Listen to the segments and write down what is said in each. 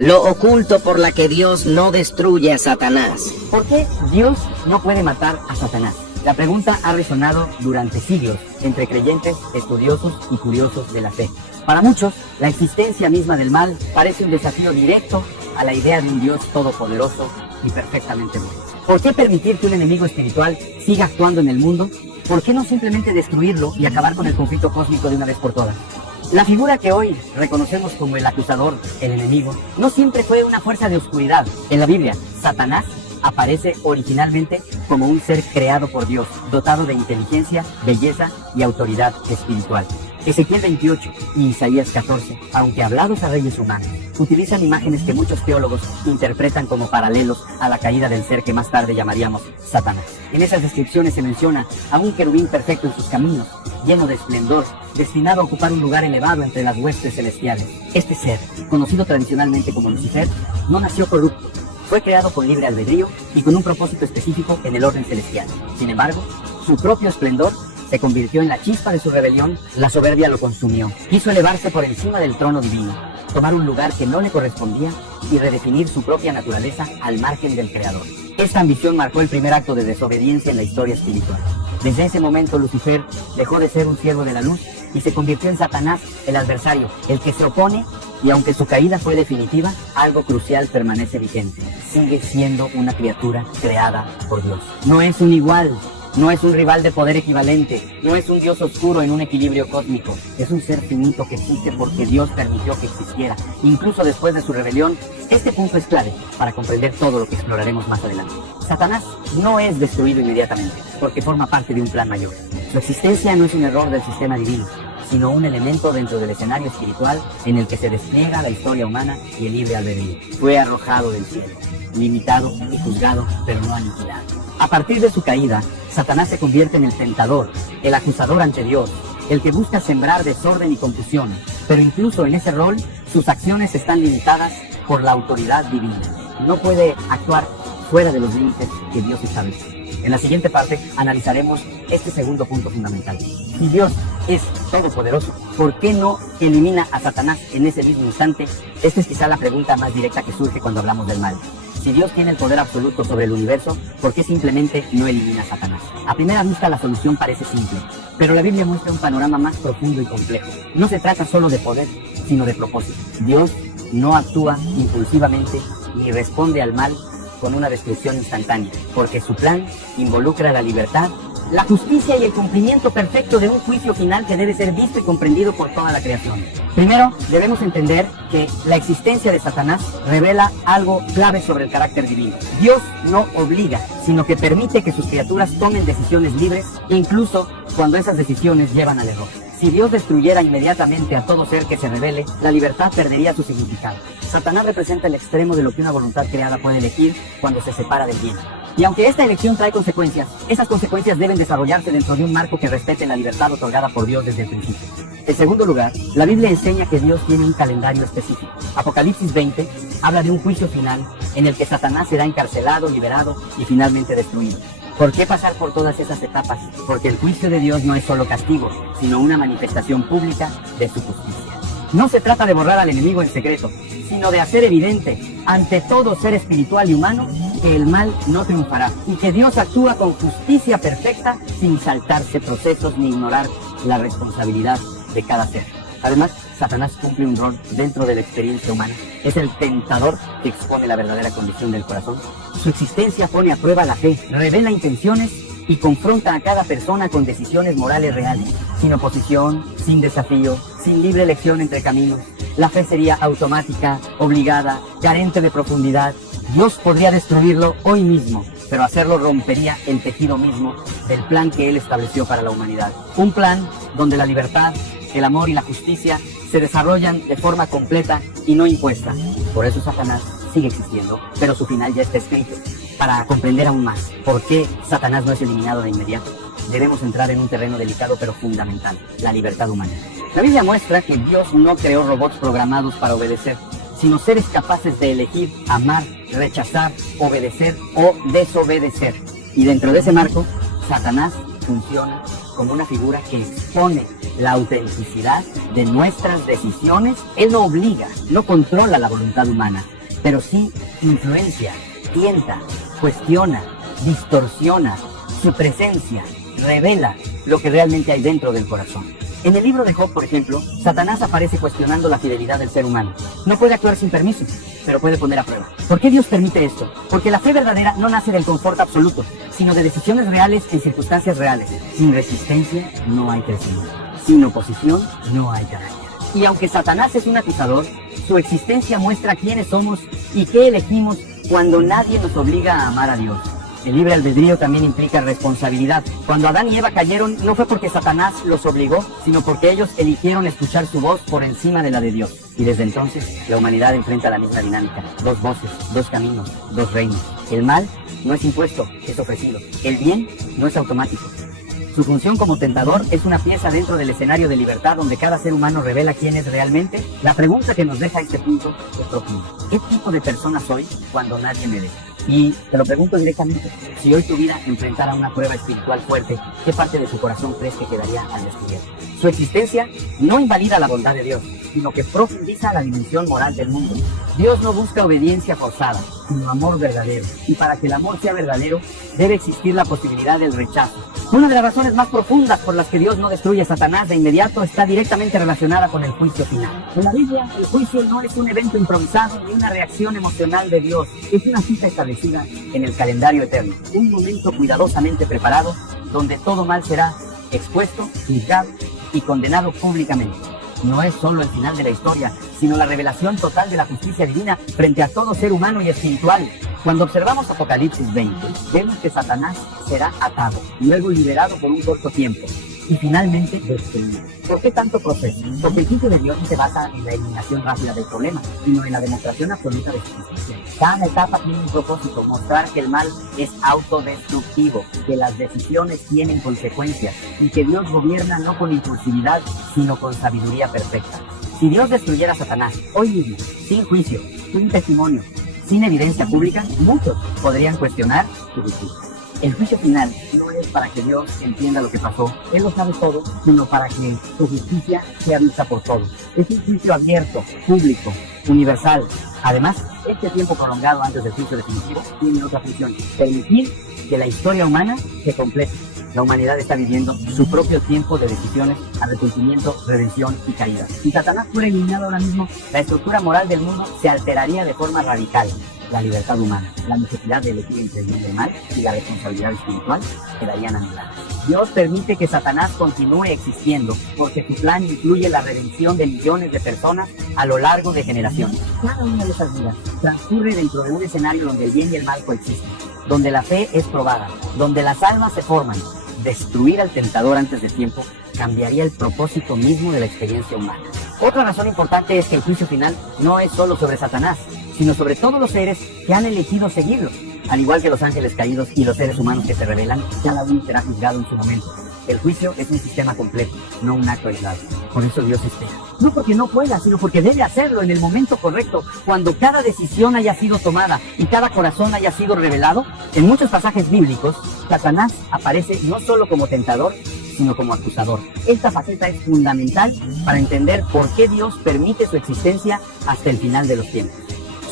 Lo oculto por la que Dios no destruye a Satanás. ¿Por qué Dios no puede matar a Satanás? La pregunta ha resonado durante siglos entre creyentes, estudiosos y curiosos de la fe. Para muchos, la existencia misma del mal parece un desafío directo a la idea de un Dios todopoderoso y perfectamente bueno. ¿Por qué permitir que un enemigo espiritual siga actuando en el mundo? ¿Por qué no simplemente destruirlo y acabar con el conflicto cósmico de una vez por todas? La figura que hoy reconocemos como el acusador, el enemigo, no siempre fue una fuerza de oscuridad. En la Biblia, Satanás aparece originalmente como un ser creado por Dios, dotado de inteligencia, belleza y autoridad espiritual. Ezequiel 28 y Isaías 14, aunque hablados a reyes humanos, utilizan imágenes que muchos teólogos interpretan como paralelos a la caída del ser que más tarde llamaríamos Satanás. En esas descripciones se menciona a un querubín perfecto en sus caminos, lleno de esplendor, destinado a ocupar un lugar elevado entre las huestes celestiales. Este ser, conocido tradicionalmente como Lucifer, no nació corrupto. Fue creado con libre albedrío y con un propósito específico en el orden celestial. Sin embargo, su propio esplendor se convirtió en la chispa de su rebelión, la soberbia lo consumió. Quiso elevarse por encima del trono divino, tomar un lugar que no le correspondía y redefinir su propia naturaleza al margen del Creador. Esta ambición marcó el primer acto de desobediencia en la historia espiritual. Desde ese momento Lucifer dejó de ser un siervo de la luz y se convirtió en Satanás, el adversario, el que se opone, y aunque su caída fue definitiva, algo crucial permanece vigente. Sigue siendo una criatura creada por Dios. No es un igual. No es un rival de poder equivalente, no es un Dios oscuro en un equilibrio cósmico, es un ser finito que existe porque Dios permitió que existiera, incluso después de su rebelión. Este punto es clave para comprender todo lo que exploraremos más adelante. Satanás no es destruido inmediatamente, porque forma parte de un plan mayor. Su existencia no es un error del sistema divino, sino un elemento dentro del escenario espiritual en el que se despliega la historia humana y el libre albedrío. Fue arrojado del cielo, limitado y juzgado, pero no aniquilado. A partir de su caída, Satanás se convierte en el tentador, el acusador ante Dios, el que busca sembrar desorden y confusión, pero incluso en ese rol, sus acciones están limitadas por la autoridad divina. No puede actuar fuera de los límites que Dios establece. En la siguiente parte analizaremos este segundo punto fundamental. Si Dios es todopoderoso, ¿por qué no elimina a Satanás en ese mismo instante? Esta es quizá la pregunta más directa que surge cuando hablamos del mal. Si Dios tiene el poder absoluto sobre el universo, ¿por qué simplemente no elimina a Satanás? A primera vista la solución parece simple, pero la Biblia muestra un panorama más profundo y complejo. No se trata solo de poder, sino de propósito. Dios no actúa impulsivamente ni responde al mal con una destrucción instantánea, porque su plan involucra la libertad, la justicia y el cumplimiento perfecto de un juicio final que debe ser visto y comprendido por toda la creación. Primero, debemos entender que la existencia de Satanás revela algo clave sobre el carácter divino. Dios no obliga, sino que permite que sus criaturas tomen decisiones libres, incluso cuando esas decisiones llevan al error. Si Dios destruyera inmediatamente a todo ser que se rebele, la libertad perdería su significado. Satanás representa el extremo de lo que una voluntad creada puede elegir cuando se separa del bien. Y aunque esta elección trae consecuencias, esas consecuencias deben desarrollarse dentro de un marco que respete la libertad otorgada por Dios desde el principio. En segundo lugar, la Biblia enseña que Dios tiene un calendario específico. Apocalipsis 20 habla de un juicio final en el que Satanás será encarcelado, liberado y finalmente destruido. ¿Por qué pasar por todas esas etapas? Porque el juicio de Dios no es solo castigo, sino una manifestación pública de su justicia. No se trata de borrar al enemigo en secreto, sino de hacer evidente ante todo ser espiritual y humano que el mal no triunfará y que Dios actúa con justicia perfecta sin saltarse procesos ni ignorar la responsabilidad de cada ser. Además, Satanás cumple un rol dentro de la experiencia humana. Es el tentador que expone la verdadera condición del corazón. Su existencia pone a prueba la fe, revela intenciones y confronta a cada persona con decisiones morales reales, sin oposición, sin desafío, sin libre elección entre caminos. La fe sería automática, obligada, carente de profundidad. Dios podría destruirlo hoy mismo, pero hacerlo rompería el tejido mismo del plan que Él estableció para la humanidad. Un plan donde la libertad, el amor y la justicia se desarrollan de forma completa y no impuesta. Por eso Satanás sigue existiendo, pero su final ya está escrito. Para comprender aún más por qué Satanás no es eliminado de inmediato, debemos entrar en un terreno delicado pero fundamental, la libertad humana. La Biblia muestra que Dios no creó robots programados para obedecer, sino seres capaces de elegir, amar, rechazar, obedecer o desobedecer. Y dentro de ese marco, Satanás funciona como una figura que expone la autenticidad de nuestras decisiones. Él no obliga, no controla la voluntad humana, pero sí influencia, tienta, cuestiona, distorsiona. Su presencia revela lo que realmente hay dentro del corazón. En el libro de Job, por ejemplo, Satanás aparece cuestionando la fidelidad del ser humano. No puede actuar sin permiso, pero puede poner a prueba. ¿Por qué Dios permite esto? Porque la fe verdadera no nace del confort absoluto, sino de decisiones reales en circunstancias reales. Sin resistencia no hay crecimiento. Sin oposición no hay carácter. Y aunque Satanás es un acusador, su existencia muestra quiénes somos y qué elegimos cuando nadie nos obliga a amar a Dios. El libre albedrío también implica responsabilidad. Cuando Adán y Eva cayeron, no fue porque Satanás los obligó, sino porque ellos eligieron escuchar su voz por encima de la de Dios. Y desde entonces, la humanidad enfrenta la misma dinámica. Dos voces, dos caminos, dos reinos. El mal no es impuesto, es ofrecido. El bien no es automático. Su función como tentador es una pieza dentro del escenario de libertad donde cada ser humano revela quién es realmente. La pregunta que nos deja este punto es profunda. ¿Qué tipo de persona soy cuando nadie me ve? Y te lo pregunto directamente, si hoy tu vida enfrentara una prueba espiritual fuerte, ¿qué parte de tu corazón crees que quedaría al descubierto? Su existencia no invalida la bondad de Dios, sino que profundiza la dimensión moral del mundo. Dios no busca obediencia forzada, sino amor verdadero. Y para que el amor sea verdadero, debe existir la posibilidad del rechazo. Una de las razones más profundas por las que Dios no destruye a Satanás de inmediato está directamente relacionada con el juicio final. En la Biblia, el juicio no es un evento improvisado ni una reacción emocional de Dios. Es una cita establecida en el calendario eterno. Un momento cuidadosamente preparado donde todo mal será expuesto, juzgado y condenado públicamente. No es solo el final de la historia, sino la revelación total de la justicia divina frente a todo ser humano y espiritual. Cuando observamos Apocalipsis 20, vemos que Satanás será atado, luego liberado por un corto tiempo y finalmente destruido. ¿Por qué tanto proceso? Porque el juicio de Dios no se basa en la eliminación rápida del problema, sino en la demostración absoluta de su justicia. Cada etapa tiene un propósito, mostrar que el mal es autodestructivo, que las decisiones tienen consecuencias y que Dios gobierna no con impulsividad, sino con sabiduría perfecta. Si Dios destruyera a Satanás hoy mismo, sin juicio, sin testimonio, sin evidencia pública, muchos podrían cuestionar su justicia. El juicio final no es para que Dios entienda lo que pasó, Él lo sabe todo, sino para que su justicia sea vista por todos. Es un juicio abierto, público, universal. Además, este tiempo prolongado antes del juicio definitivo tiene otra función: permitir que la historia humana se complete. La humanidad está viviendo su propio tiempo de decisiones, arrepentimiento, redención y caída. Si Satanás fuera eliminado ahora mismo, la estructura moral del mundo se alteraría de forma radical. La libertad humana, la necesidad de elegir entre el bien y el mal y la responsabilidad espiritual quedarían anuladas. Dios permite que Satanás continúe existiendo porque su plan incluye la redención de millones de personas a lo largo de generaciones. Cada una de esas vidas transcurre dentro de un escenario donde el bien y el mal coexisten, donde la fe es probada, donde las almas se forman. Destruir al tentador antes de tiempo cambiaría el propósito mismo de la experiencia humana. Otra razón importante es que el juicio final no es solo sobre Satanás, sino sobre todos los seres que han elegido seguirlo. Al igual que los ángeles caídos y los seres humanos que se rebelan, cada uno será juzgado en su momento. El juicio es un sistema completo, no un acto aislado. Por eso Dios espera. No porque no pueda, sino porque debe hacerlo en el momento correcto, cuando cada decisión haya sido tomada y cada corazón haya sido revelado. En muchos pasajes bíblicos, Satanás aparece no solo como tentador, sino como acusador. Esta faceta es fundamental para entender por qué Dios permite su existencia hasta el final de los tiempos.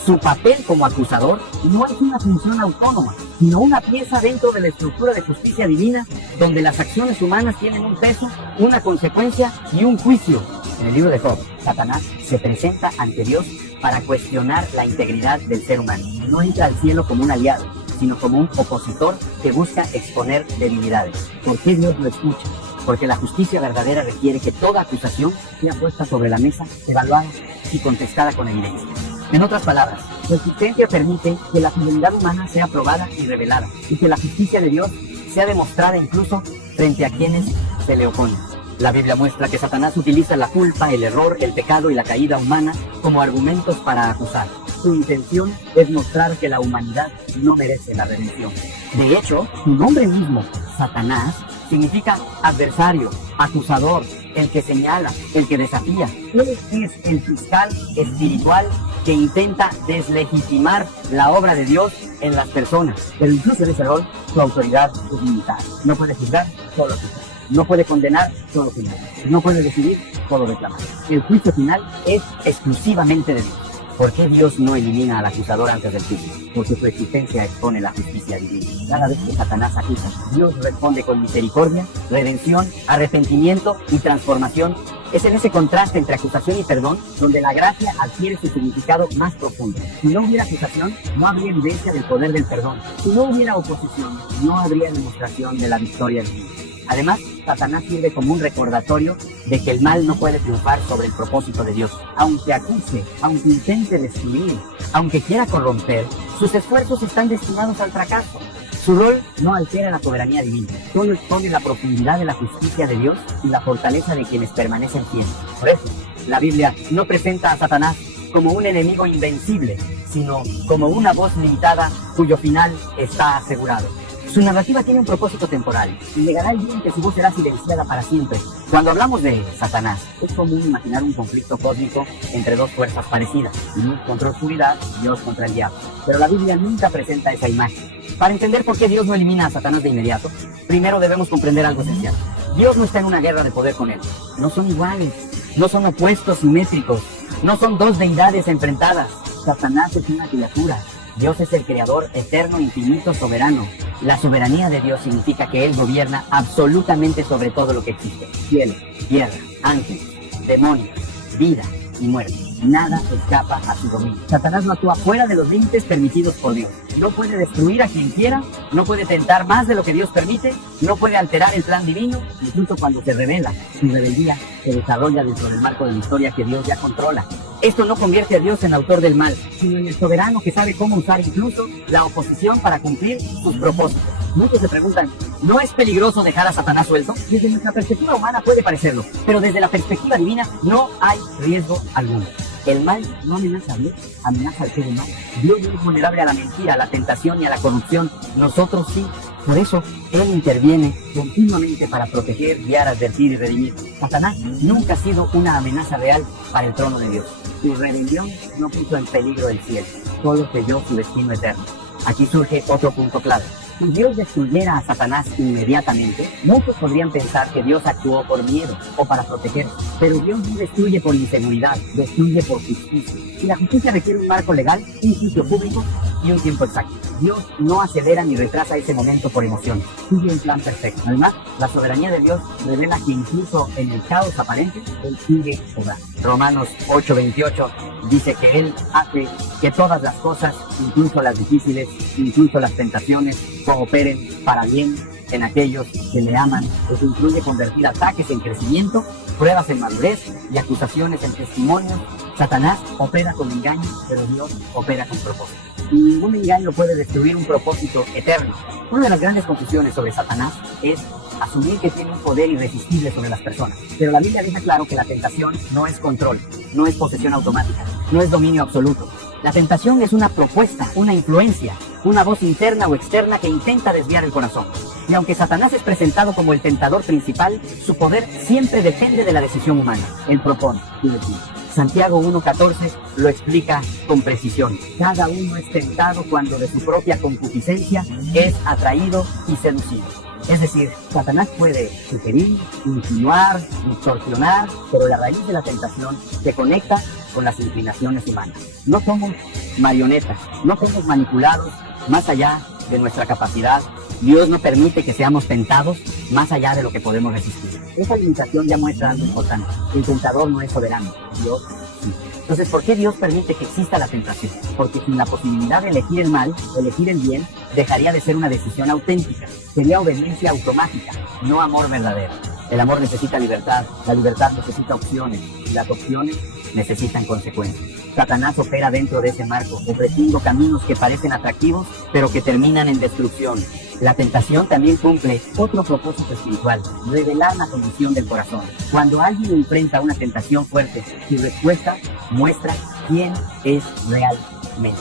Su papel como acusador no es una función autónoma, sino una pieza dentro de la estructura de justicia divina, donde las acciones humanas tienen un peso, una consecuencia y un juicio. En el libro de Job, Satanás se presenta ante Dios para cuestionar la integridad del ser humano. No entra al cielo como un aliado, sino como un opositor que busca exponer debilidades. ¿Por qué Dios lo escucha? Porque la justicia verdadera requiere que toda acusación sea puesta sobre la mesa, evaluada y contestada con evidencia. En otras palabras, su existencia permite que la fidelidad humana sea probada y revelada, y que la justicia de Dios sea demostrada incluso frente a quienes se le oponen. La Biblia muestra que Satanás utiliza la culpa, el error, el pecado y la caída humana como argumentos para acusar. Su intención es mostrar que la humanidad no merece la redención. De hecho, su nombre mismo, Satanás, significa adversario, acusador, el que señala, el que desafía. Él es el fiscal espiritual que intenta deslegitimar la obra de Dios en las personas. Pero incluso en ese rol, su autoridad es limitada. No puede juzgar, solo juzgar. No puede condenar, solo final. No puede decidir, solo reclamar. El juicio final es exclusivamente de Dios. ¿Por qué Dios no elimina al acusador antes del juicio? Porque su existencia expone la justicia divina. Cada vez que Satanás acusa, Dios responde con misericordia, redención, arrepentimiento y transformación. Es en ese contraste entre acusación y perdón donde la gracia adquiere su significado más profundo. Si no hubiera acusación, no habría evidencia del poder del perdón. Si no hubiera oposición, no habría demostración de la victoria divina. Además, Satanás sirve como un recordatorio de que el mal no puede triunfar sobre el propósito de Dios. Aunque acuse, aunque intente destruir, aunque quiera corromper, sus esfuerzos están destinados al fracaso. Su rol no altera la soberanía divina, solo expone la profundidad de la justicia de Dios y la fortaleza de quienes permanecen fieles. Por eso, la Biblia no presenta a Satanás como un enemigo invencible, sino como una voz limitada cuyo final está asegurado. Su narrativa tiene un propósito temporal y llegará el día en que su voz será silenciada para siempre. Cuando hablamos de Satanás, es común imaginar un conflicto cósmico entre dos fuerzas parecidas, luz contra oscuridad, Dios contra el diablo. Pero la Biblia nunca presenta esa imagen. Para entender por qué Dios no elimina a Satanás de inmediato, primero debemos comprender algo esencial. Dios no está en una guerra de poder con él. No son iguales, no son opuestos simétricos, no son dos deidades enfrentadas. Satanás es una criatura. Dios es el creador eterno, infinito, soberano. La soberanía de Dios significa que Él gobierna absolutamente sobre todo lo que existe. Cielo, tierra, ángeles, demonios, vida y muerte. Nada escapa a su dominio. Satanás no actúa fuera de los límites permitidos por Dios. No puede destruir a quien quiera, no puede tentar más de lo que Dios permite, no puede alterar el plan divino, incluso cuando se revela. Su rebeldía se desarrolla dentro del marco de la historia que Dios ya controla. Esto no convierte a Dios en autor del mal, sino en el soberano que sabe cómo usar incluso la oposición para cumplir sus propósitos. Muchos se preguntan, ¿no es peligroso dejar a Satanás suelto? Desde nuestra perspectiva humana puede parecerlo, pero desde la perspectiva divina no hay riesgo alguno. El mal no amenaza a Dios, amenaza al ser humano. Dios no es vulnerable a la mentira, a la tentación y a la corrupción. Nosotros sí. Por eso, Él interviene continuamente para proteger, guiar, advertir y redimir. Satanás nunca ha sido una amenaza real para el trono de Dios. Su rebelión no puso en peligro el cielo, solo selló su destino eterno. Aquí surge otro punto clave. Si Dios destruyera a Satanás inmediatamente, muchos podrían pensar que Dios actuó por miedo o para protegerse. Pero Dios no destruye por inseguridad, destruye por justicia. Y la justicia requiere un marco legal, un juicio público y un tiempo exacto. Dios no acelera ni retrasa ese momento por emoción. Sigue un plan perfecto. Además, la soberanía de Dios revela que incluso en el caos aparente, Él sigue obrando. Romanos 8:28 dice que Él hace que todas las cosas, incluso las difíciles, incluso las tentaciones, cooperen para bien en aquellos que le aman. Eso incluye convertir ataques en crecimiento, pruebas en madurez y acusaciones en testimonio. Satanás opera con engaño, pero Dios opera con propósito. Y ningún engaño puede destruir un propósito eterno. Una de las grandes confusiones sobre Satanás es asumir que tiene un poder irresistible sobre las personas. Pero la Biblia deja claro que la tentación no es control, no es posesión automática, no es dominio absoluto. La tentación es una propuesta, una influencia, una voz interna o externa que intenta desviar el corazón. Y aunque Satanás es presentado como el tentador principal, su poder siempre depende de la decisión humana. Él propone y decide. Santiago 1:14 lo explica con precisión. Cada uno es tentado cuando de su propia concupiscencia es atraído y seducido. Es decir, Satanás puede sugerir, insinuar, distorsionar, pero la raíz de la tentación se conecta con las inclinaciones humanas. No somos marionetas, no somos manipulados más allá de nuestra capacidad. Dios no permite que seamos tentados más allá de lo que podemos resistir. Esa limitación ya muestra algo importante. El tentador no es soberano, Dios sí. Entonces, ¿por qué Dios permite que exista la tentación? Porque sin la posibilidad de elegir el mal, elegir el bien, dejaría de ser una decisión auténtica. Sería obediencia automática, no amor verdadero. El amor necesita libertad, la libertad necesita opciones, y las opciones necesitan consecuencias. Satanás opera dentro de ese marco, ofreciendo caminos que parecen atractivos, pero que terminan en destrucción. La tentación también cumple otro propósito espiritual, revelar la condición del corazón. Cuando alguien enfrenta una tentación fuerte, su respuesta muestra quién es realmente.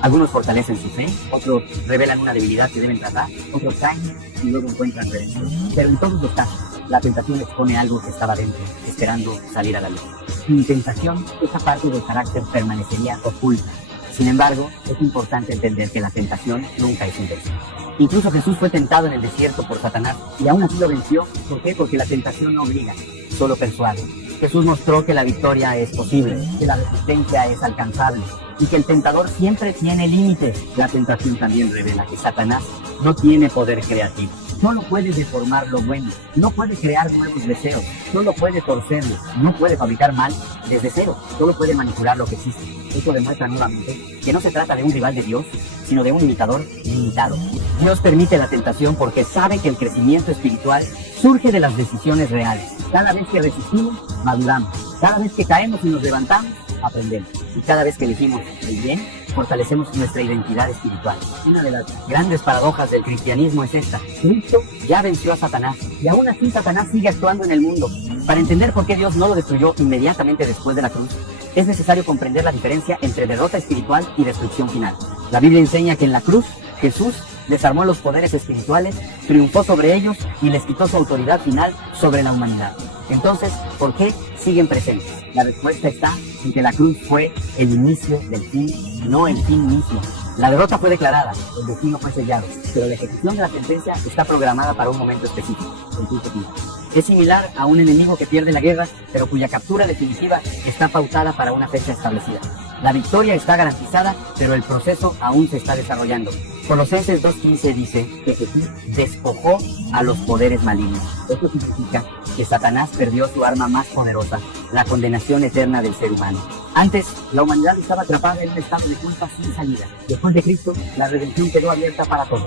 Algunos fortalecen su fe, otros revelan una debilidad que deben tratar, otros caen y luego encuentran redención. Pero en todos los casos, la tentación expone algo que estaba dentro, esperando salir a la luz. Sin tentación, esa parte del carácter permanecería oculta. Sin embargo, es importante entender que la tentación nunca es un deseo. Incluso Jesús fue tentado en el desierto por Satanás y aún así lo venció. ¿Por qué? Porque la tentación no obliga, solo persuade. Jesús mostró que la victoria es posible, que la resistencia es alcanzable y que el tentador siempre tiene límites. La tentación también revela que Satanás no tiene poder creativo. Solo puede deformar lo bueno, no puede crear nuevos deseos, solo puede torcerlo, no puede fabricar mal desde cero, solo puede manipular lo que existe. Esto demuestra nuevamente que no se trata de un rival de Dios, sino de un imitador limitado. Dios permite la tentación porque sabe que el crecimiento espiritual surge de las decisiones reales. Cada vez que resistimos, maduramos. Cada vez que caemos y nos levantamos, aprendemos. Y cada vez que elegimos el bien, fortalecemos nuestra identidad espiritual. Una de las grandes paradojas del cristianismo es esta: Cristo ya venció a Satanás y aún así Satanás sigue actuando en el mundo. Para entender por qué Dios no lo destruyó inmediatamente después de la cruz, es necesario comprender la diferencia entre derrota espiritual y destrucción final. La Biblia enseña que en la cruz Jesús desarmó los poderes espirituales, triunfó sobre ellos y les quitó su autoridad final sobre la humanidad. Entonces, ¿por qué siguen presentes? La respuesta está en que la cruz fue el inicio del fin, no el fin mismo. La derrota fue declarada, el destino fue sellado, pero la ejecución de la sentencia está programada para un momento específico, el juicio final. Es similar a un enemigo que pierde la guerra, pero cuya captura definitiva está pautada para una fecha establecida. La victoria está garantizada, pero el proceso aún se está desarrollando. Colosenses 2:15 dice que Jesús despojó a los poderes malignos. Esto significa que Satanás perdió su arma más poderosa, la condenación eterna del ser humano. Antes, la humanidad estaba atrapada en un estado de culpa sin salida. Después de Cristo, la redención quedó abierta para todos.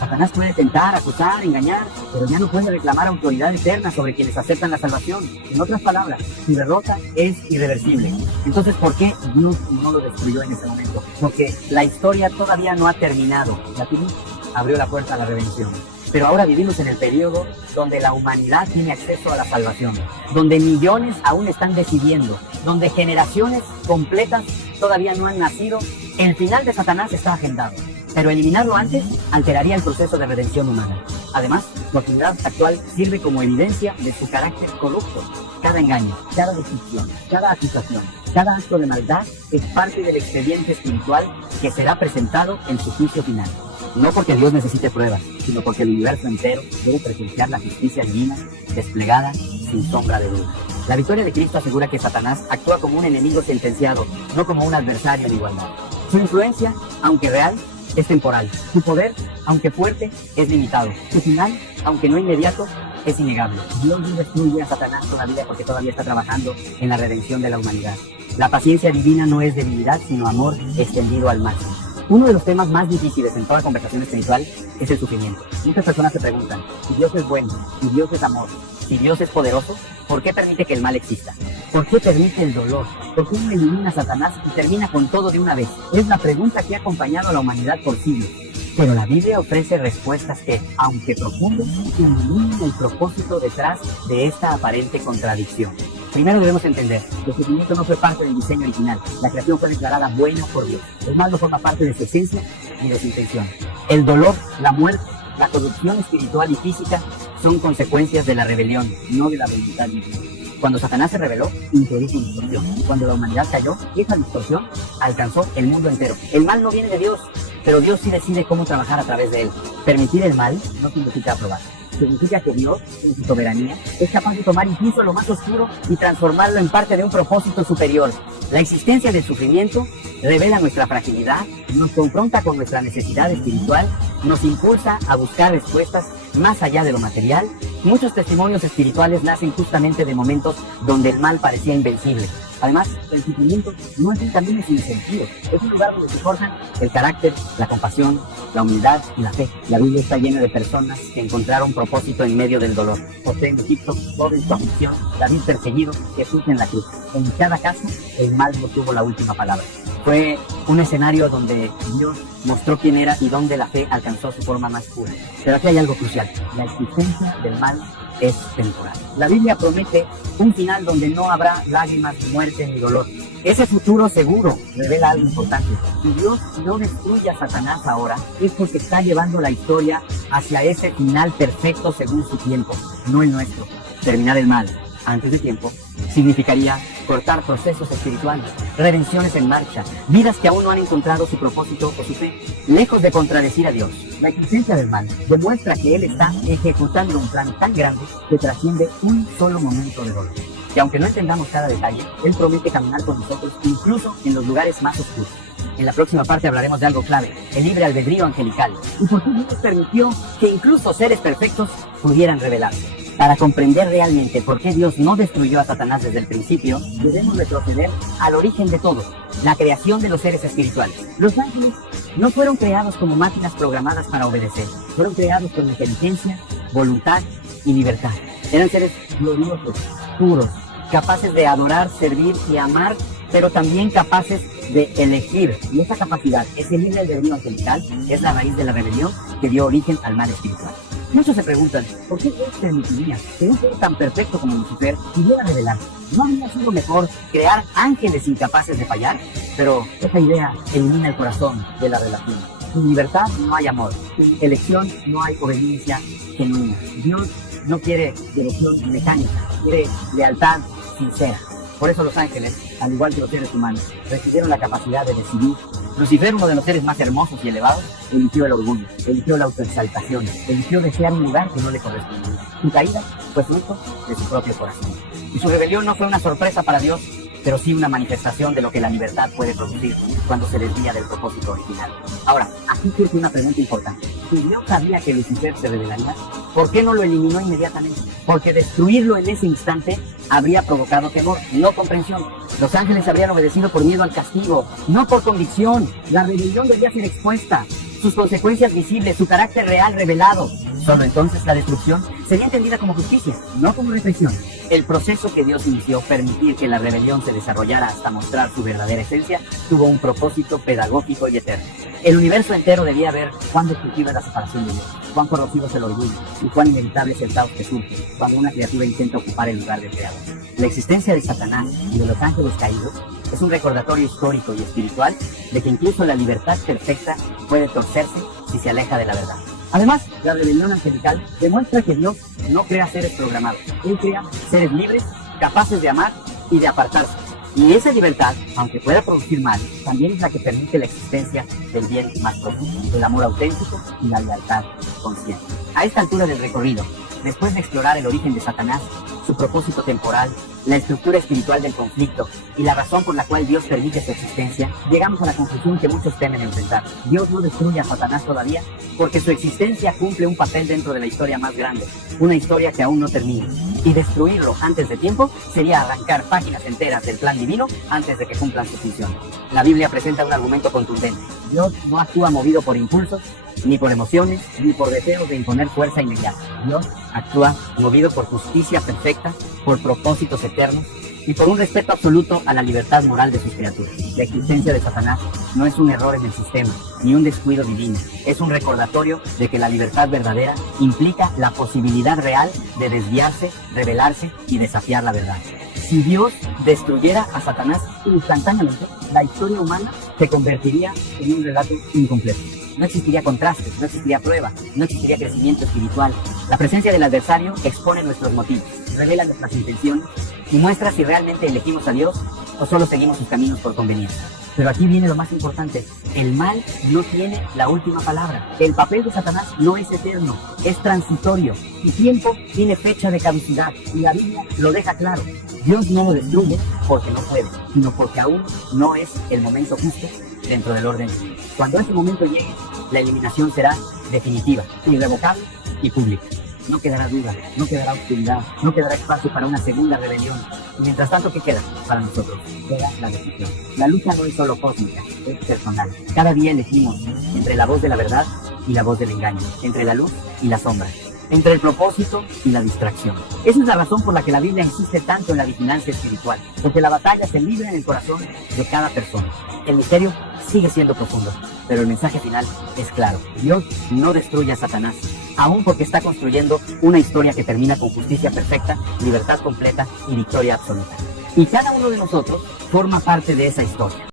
Satanás puede tentar, acusar, engañar, pero ya no puede reclamar autoridad eterna sobre quienes aceptan la salvación. En otras palabras, su derrota es irreversible. Entonces, ¿por qué Dios no lo destruyó en ese momento? Porque la historia todavía no ha terminado. La cruz abrió la puerta a la redención. Pero ahora vivimos en el periodo donde la humanidad tiene acceso a la salvación, donde millones aún están decidiendo, donde generaciones completas todavía no han nacido. El final de Satanás está agendado, pero eliminarlo antes alteraría el proceso de redención humana. Además, la sociedad actual sirve como evidencia de su carácter corrupto. Cada engaño, cada destrucción, cada acusación, cada acto de maldad es parte del expediente espiritual que será presentado en su juicio final. No porque Dios necesite pruebas, sino porque el universo entero debe presenciar la justicia divina desplegada sin sombra de duda. La victoria de Cristo asegura que Satanás actúa como un enemigo sentenciado, no como un adversario en igualdad. Su influencia, aunque real, es temporal. Su poder, aunque fuerte, es limitado. Su final, aunque no inmediato, es innegable. Dios no destruye a Satanás todavía porque todavía está trabajando en la redención de la humanidad. La paciencia divina no es debilidad, sino amor extendido al máximo. Uno de los temas más difíciles en toda conversación espiritual es el sufrimiento. Muchas personas se preguntan: si Dios es bueno, si Dios es amor, si Dios es poderoso, ¿por qué permite que el mal exista? ¿Por qué permite el dolor? ¿Por qué no elimina a Satanás y termina con todo de una vez? Es la pregunta que ha acompañado a la humanidad por siglos. Pero la Biblia ofrece respuestas que, aunque profundas, iluminen el propósito detrás de esta aparente contradicción. Primero debemos entender que el sufrimiento no fue parte del diseño original. La creación fue declarada buena por Dios. El mal no forma parte de su esencia ni de su intención. El dolor, la muerte, la corrupción espiritual y física son consecuencias de la rebelión, no de la voluntad divina. Cuando Satanás se rebeló, introdujo distorsión. Cuando la humanidad cayó, esa distorsión alcanzó el mundo entero. El mal no viene de Dios, pero Dios sí decide cómo trabajar a través de él. Permitir el mal no significa aprobar. Significa que Dios, en su soberanía, es capaz de tomar incluso lo más oscuro y transformarlo en parte de un propósito superior. La existencia del sufrimiento revela nuestra fragilidad, nos confronta con nuestra necesidad espiritual, nos impulsa a buscar respuestas más allá de lo material. Muchos testimonios espirituales nacen justamente de momentos donde el mal parecía invencible. Además, el sufrimiento no es un camino sin sentido, es un lugar donde se forjan el carácter, la compasión, la humildad y la fe. La Biblia está llena de personas que encontraron propósito en medio del dolor. José en Egipto, Job en su aflicción, David perseguido, Jesús en la cruz. En cada caso, el mal no tuvo la última palabra. Fue un escenario donde Dios mostró quién era y donde la fe alcanzó su forma más pura. Pero aquí hay algo crucial: la existencia del mal es temporal. La Biblia promete un final donde no habrá lágrimas, muerte ni dolor. Ese futuro seguro revela algo importante. Si Dios no destruye a Satanás ahora, es porque está llevando la historia hacia ese final perfecto según su tiempo, no el nuestro. Terminar el mal antes de tiempo significaría cortar procesos espirituales, redenciones en marcha, vidas que aún no han encontrado su propósito o su fe, lejos de contradecir a Dios. La existencia del mal demuestra que Él está ejecutando un plan tan grande que trasciende un solo momento de dolor. Y aunque no entendamos cada detalle, Él promete caminar con nosotros incluso en los lugares más oscuros. En la próxima parte hablaremos de algo clave, el libre albedrío angelical, y por qué Dios permitió que incluso seres perfectos pudieran rebelarse. Para comprender realmente por qué Dios no destruyó a Satanás desde el principio, debemos retroceder al origen de todo, la creación de los seres espirituales. Los ángeles no fueron creados como máquinas programadas para obedecer, fueron creados con inteligencia, voluntad y libertad. Eran seres gloriosos, puros, capaces de adorar, servir y amar, pero también capaces de elegir. Y esa capacidad, ese libre albedrío angelical, es la raíz de la rebelión que dio origen al mal espiritual. Muchos se preguntan, ¿por qué Dios permitiría que un ser tan perfecto como Lucifer pudiera rebelarse? ¿No habría sido mejor crear ángeles incapaces de fallar? Pero esa idea elimina el corazón de la relación. Sin libertad no hay amor, sin elección no hay obediencia genuina. Dios no quiere elección mecánica, quiere lealtad sincera. Por eso los ángeles, al igual que los seres humanos, recibieron la capacidad de decidir. Lucifer, uno de los seres más hermosos y elevados, eligió el orgullo, eligió la autoexaltación, eligió desear un lugar que no le correspondía. Su caída fue fruto de su propio corazón. Y su rebelión no fue una sorpresa para Dios, pero sí una manifestación de lo que la libertad puede producir cuando se desvía del propósito original. Ahora, aquí surge una pregunta importante. Si Dios sabía que Lucifer se rebelaría, ¿por qué no lo eliminó inmediatamente? Porque destruirlo en ese instante habría provocado temor, no comprensión. Los ángeles habrían obedecido por miedo al castigo, no por convicción. La rebelión debía ser expuesta, sus consecuencias visibles, su carácter real revelado. Solo entonces la destrucción sería entendida como justicia, no como represión. El proceso que Dios inició, permitir que la rebelión se desarrollara hasta mostrar su verdadera esencia, tuvo un propósito pedagógico y eterno. El universo entero debía ver cuán destructiva es la separación de Dios, cuán corrosivo es el orgullo y cuán inevitable es el caos que surge cuando una criatura intenta ocupar el lugar del creador. La existencia de Satanás y de los ángeles caídos es un recordatorio histórico y espiritual de que incluso la libertad perfecta puede torcerse si se aleja de la verdad. Además, la rebelión angelical demuestra que Dios no crea seres programados. Él crea seres libres, capaces de amar y de apartarse. Y esa libertad, aunque pueda producir mal, también es la que permite la existencia del bien más profundo, el amor auténtico y la lealtad consciente. A esta altura del recorrido, después de explorar el origen de Satanás, su propósito temporal, la estructura espiritual del conflicto y la razón por la cual Dios permite su existencia, llegamos a la conclusión que muchos temen enfrentar. Dios no destruye a Satanás todavía porque su existencia cumple un papel dentro de la historia más grande, una historia que aún no termina. Y destruirlo antes de tiempo sería arrancar páginas enteras del plan divino antes de que cumplan su función. La Biblia presenta un argumento contundente. Dios no actúa movido por impulsos, ni por emociones, ni por deseos de imponer fuerza inmediata. Dios actúa movido por justicia perfecta, por propósitos eternos y por un respeto absoluto a la libertad moral de sus criaturas. La existencia de Satanás no es un error en el sistema, ni un descuido divino. Es un recordatorio de que la libertad verdadera implica la posibilidad real de desviarse, rebelarse y desafiar la verdad. Si Dios destruyera a Satanás instantáneamente, la historia humana se convertiría en un relato incompleto. No existiría contraste, no existiría prueba, no existiría crecimiento espiritual. La presencia del adversario expone nuestros motivos, revela nuestras intenciones y muestra si realmente elegimos a Dios o solo seguimos sus caminos por conveniencia. Pero aquí viene lo más importante. El mal no tiene la última palabra. El papel de Satanás no es eterno, es transitorio. Su tiempo tiene fecha de caducidad y la Biblia lo deja claro. Dios no lo destruye porque no puede, sino porque aún no es el momento justo dentro del orden. Cuando ese momento llegue, la eliminación será definitiva, irrevocable y pública. No quedará duda, no quedará oscuridad, no quedará espacio para una segunda rebelión. Y mientras tanto, ¿qué queda para nosotros? Queda la decisión. La lucha no es solo cósmica, es personal. Cada día elegimos entre la voz de la verdad y la voz del engaño, entre la luz y la sombra, entre el propósito y la distracción. Esa es la razón por la que la Biblia insiste tanto en la vigilancia espiritual, porque la batalla se libra en el corazón de cada persona. El misterio sigue siendo profundo, pero el mensaje final es claro. Dios no destruye a Satanás, aún porque está construyendo una historia que termina con justicia perfecta, libertad completa y victoria absoluta. Y cada uno de nosotros forma parte de esa historia.